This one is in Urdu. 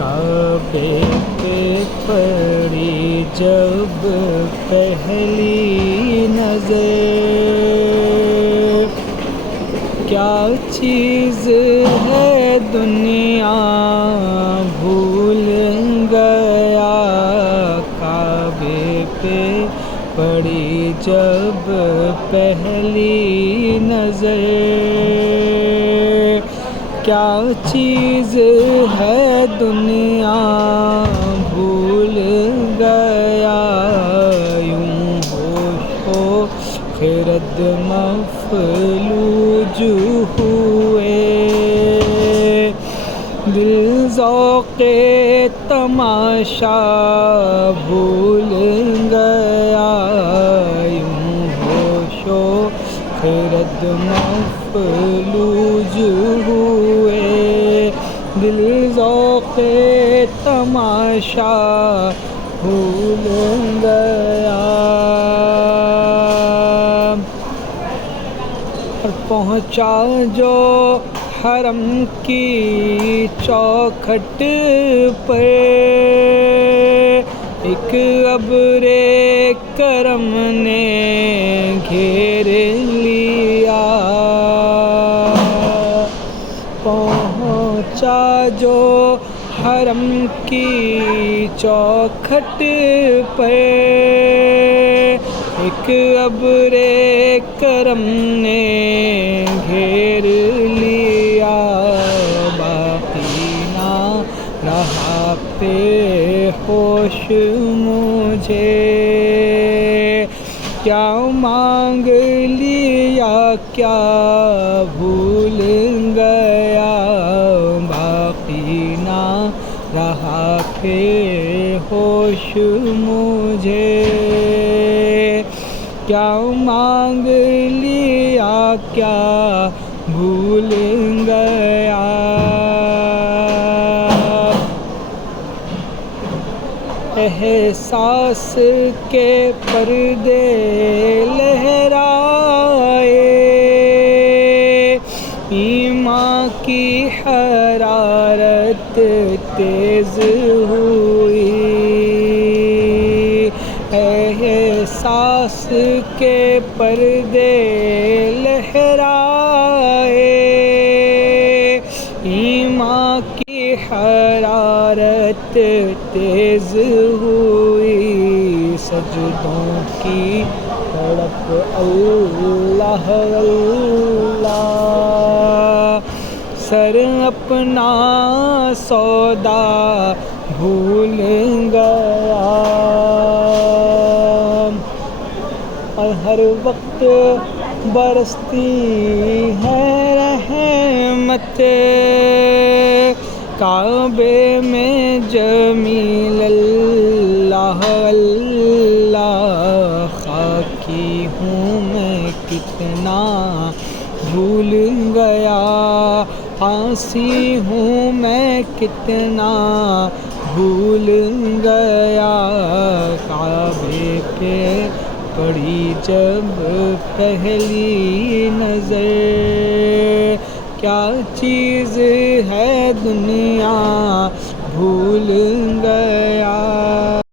کعبے پہ پڑی جب پہلی نظر، کیا چیز ہے دنیا بھول گیا، کعبے پہ پڑی جب پہلی نظر، کیا چیز ہے دنیا بھول گیا، یوں ہوش و خرد مفلوج ہوئے، دل ذوق تماشا بھول گیا، یوں ہوش و خرد مفلوج ہوئے، دل ذوق تماشا بھول گیا، اور پہنچا جو حرم کی چوکھٹ پر، ایک ابر کرم نے گھیر لیا، پہنچا جو حرم کی چوکھٹ پر، ایک ابر کرم نے گھیر لیا، باقی نہ رہا پہ ہوش مجھے، کیا مانگ لیا کیا بھول گیا، باقی نہ رہا پہ ہوش مجھے، کیا مانگ لیا کیا بھول گیا، احساس کے پردے لہرائے، ایمان کی حرارت تیز ہوئی، احساس کے پردے لہرائے، ایمان کی حرارت تیز ہوئی، سجدوں کی تڑپ اللہ اللہ، سر اپنا سودا بھول گیا، اور ہر وقت برستی ہے رحمت، کعبے میں جمیل اللہ اللہ، خاکی ہوں میں کتنا بھول گیا، عاصی ہوں میں کتنا بھول گیا، کعبے پہ پڑی جب پہلی نظر، کیا چیز ہے دنیا بھول گیا۔